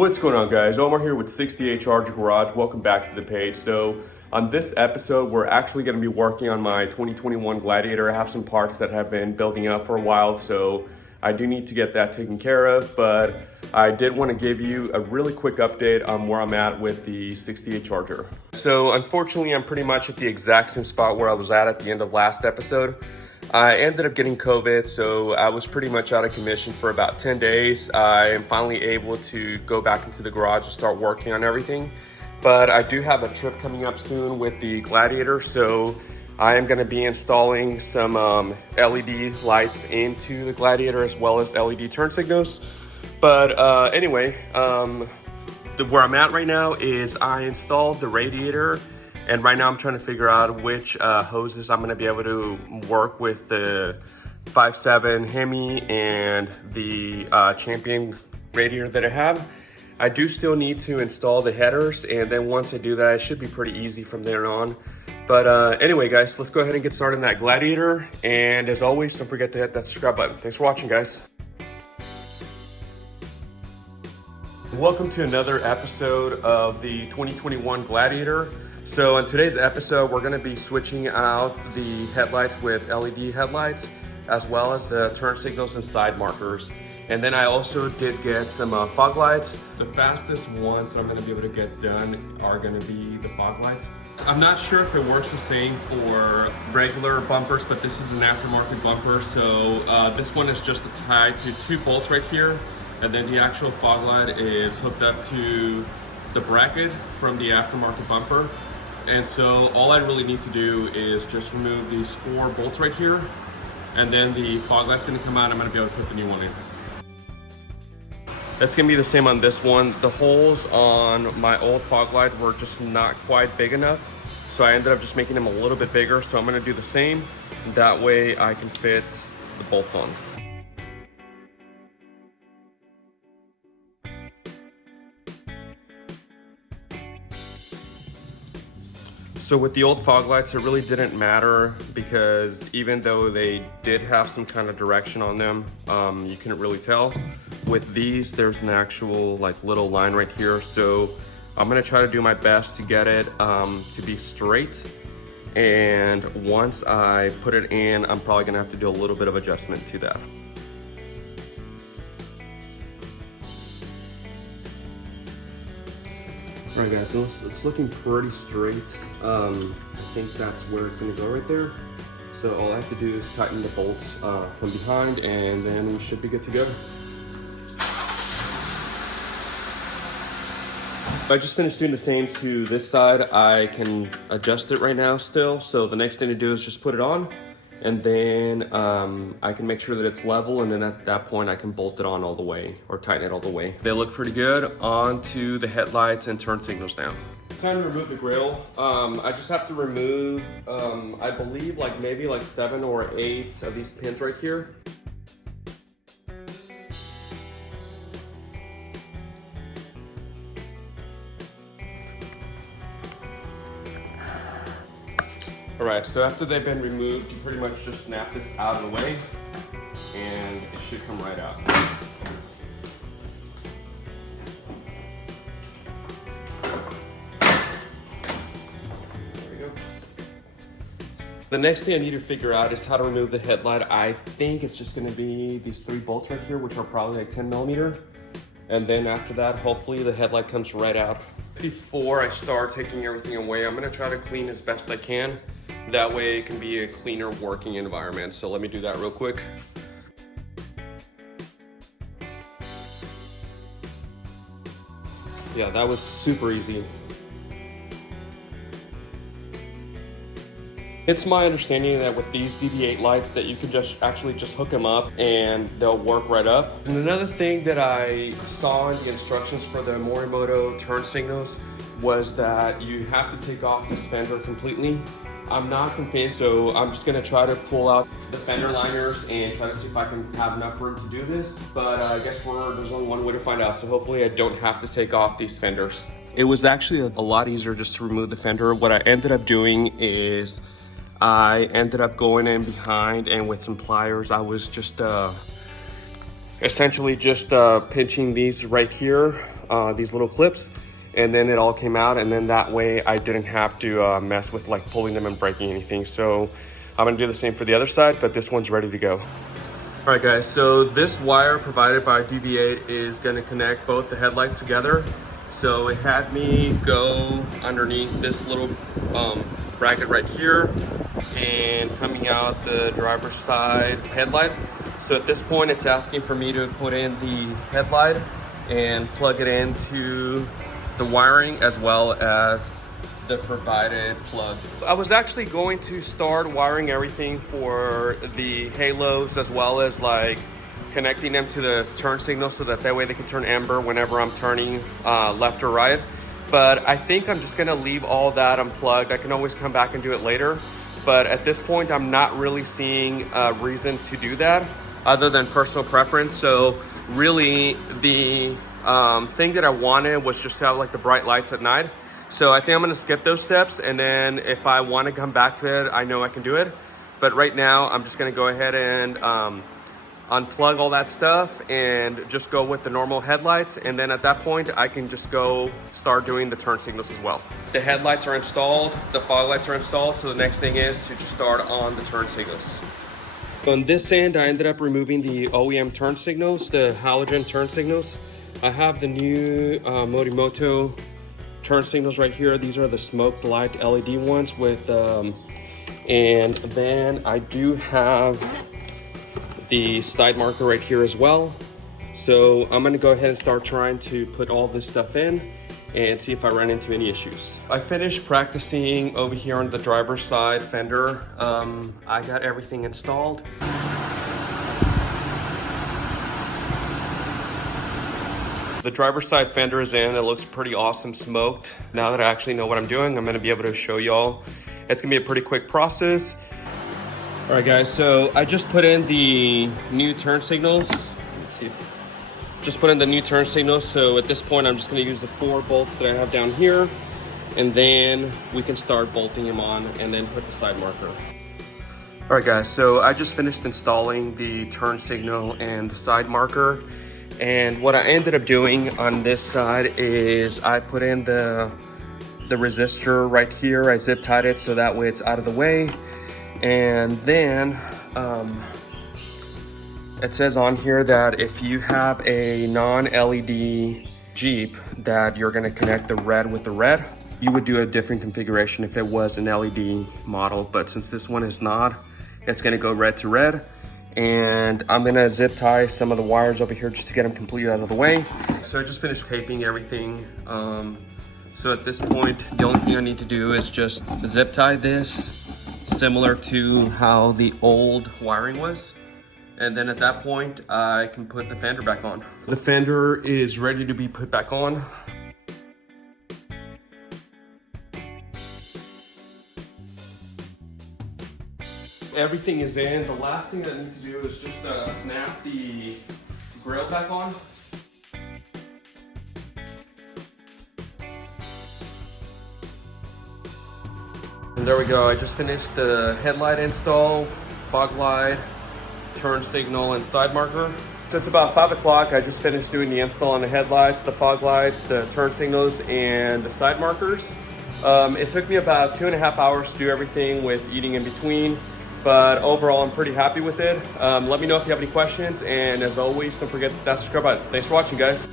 What's going on, guys? Omar here with 68 Charger Garage. Welcome back to the page. So on this episode, we're actually going to be working on my 2021 Gladiator. I have some parts that have been building up for a while, so I do need to get that taken care of, but I did want to give you a really quick update on where I'm at with the 68 Charger. So unfortunately, I'm pretty much at the exact same spot where I was at the end of last episode. I ended up getting COVID, so I was pretty much out of commission for about 10 days. I am finally able to go back into the garage and start working on everything. But I do have a trip coming up soon with the Gladiator, so I am going to be installing some LED lights into the Gladiator as well as LED turn signals. But anyway, where I'm at right now is I installed the radiator. And right now I'm trying to figure out which hoses I'm going to be able to work with the 5.7 Hemi and the Champion radiator that I have. I do still need to install the headers, and then once I do that, it should be pretty easy from there on. But anyway, guys, let's go ahead and get started on that Gladiator. And as always, don't forget to hit that subscribe button. Thanks for watching, guys. Welcome to another episode of the 2021 Gladiator. So in today's episode, we're going to be switching out the headlights with LED headlights, as well as the turn signals and side markers. And then I also did get some fog lights. The fastest ones that I'm going to be able to get done are going to be the fog lights. I'm not sure if it works the same for regular bumpers, but this is an aftermarket bumper. So this one is just tied to 2 bolts right here. And then the actual fog light is hooked up to the bracket from the aftermarket bumper. And so all I really need to do is just remove these 4 bolts right here, and then the fog light's gonna come out. I'm gonna be able to put the new one in. That's gonna be the same on this one. The holes on my old fog light were just not quite big enough, so I ended up just making them a little bit bigger. So I'm gonna do the same. That way I can fit the bolts on. So with the old fog lights, it really didn't matter because even though they did have some kind of direction on them, you couldn't really tell. With these, there's an actual like little line right here. So I'm gonna try to do my best to get it to be straight. And once I put it in, I'm probably gonna have to do a little bit of adjustment to that. All right, guys, so it's looking pretty straight. I think that's where it's gonna go right there. So all I have to do is tighten the bolts from behind, and then we should be good to go. I just finished doing the same to this side. I can adjust it right now still. So the next thing to do is just put it on, and then I can make sure that it's level, and then at that point I can bolt it on all the way or tighten it all the way. They look pretty good. On to the headlights and turn signals now. Time to remove the grill. I just have to remove, I believe maybe 7 or 8 of these pins right here. All right, so after they've been removed, you pretty much just snap this out of the way and it should come right out. There we go. The next thing I need to figure out is how to remove the headlight. I think it's just gonna be these 3 bolts right here, which are probably 10 millimeter. And then after that, hopefully the headlight comes right out. Before I start taking everything away, I'm gonna try to clean as best I can. That way it can be a cleaner working environment. So let me do that real quick. Yeah, that was super easy. It's my understanding that with these DV8 lights that you can just hook them up and they'll work right up. And another thing that I saw in the instructions for the Morimoto turn signals was that you have to take off this fender completely. I'm not convinced, so I'm just gonna try to pull out the fender liners and try to see if I can have enough room to do this. But I guess there's only one way to find out, so hopefully I don't have to take off these fenders. It was actually a lot easier just to remove the fender. What I ended up doing is I ended up going in behind, and with some pliers, I was just essentially just pinching these right here, these little clips, and then it all came out, and then that way I didn't have to mess with like pulling them and breaking anything. So I'm gonna do the same for the other side, but this one's ready to go. All right guys, so this wire provided by DV8 is gonna connect both the headlights together. So it had me go underneath this little bracket right here and coming out the driver's side headlight. So at this point, it's asking for me to put in the headlight and plug it into the wiring as well as the provided plug. I was actually going to start wiring everything for the halos as well as like connecting them to the turn signal so that way they can turn amber whenever I'm turning left or right. But I think I'm just gonna leave all that unplugged. I can always come back and do it later. But at this point, I'm not really seeing a reason to do that other than personal preference. So really the thing that I wanted was just to have like the bright lights at night. So I think I'm gonna skip those steps, and then if I wanna come back to it, I know I can do it. But right now, I'm just gonna go ahead and unplug all that stuff and just go with the normal headlights. And then at that point, I can just go start doing the turn signals as well. The headlights are installed, the fog lights are installed. So the next thing is to just start on the turn signals. On this end, I ended up removing the OEM turn signals, the halogen turn signals. I have the new Morimoto turn signals right here. These are the smoked light LED ones with, and then I do have the side marker right here as well. So I'm gonna go ahead and start trying to put all this stuff in and see if I run into any issues. I finished practicing over here on the driver's side fender. I got everything installed. The driver's side fender is in. It looks pretty awesome smoked. Now that I actually know what I'm doing, I'm gonna be able to show y'all. It's gonna be a pretty quick process. All right guys, so I just put in the new turn signals. Let's see, just put in the new turn signals. So at this point, I'm just gonna use the 4 bolts that I have down here, and then we can start bolting them on and then put the side marker. All right guys, so I just finished installing the turn signal and the side marker. And what I ended up doing on this side is I put in the resistor right here. I zip tied it so that way it's out of the way. And then it says on here that if you have a non-LED Jeep that you're gonna connect the red with the red, you would do a different configuration if it was an LED model. But since this one is not, it's gonna go red to red. And I'm gonna zip tie some of the wires over here just to get them completely out of the way. So I just finished taping everything. So at this point, the only thing I need to do is just zip tie this, similar to how the old wiring was. And then at that point, I can put the fender back on. The fender is ready to be put back on. Everything is in. The last thing I need to do is just snap the grill back on. And there we go. I just finished the headlight install, fog light, turn signal, and side marker. So it's about 5 o'clock. I just finished doing the install on the headlights, the fog lights, the turn signals, and the side markers. It took me about 2.5 hours to do everything with eating in between. But overall, I'm pretty happy with it. Let me know if you have any questions. And as always, don't forget that subscribe button. Thanks for watching, guys.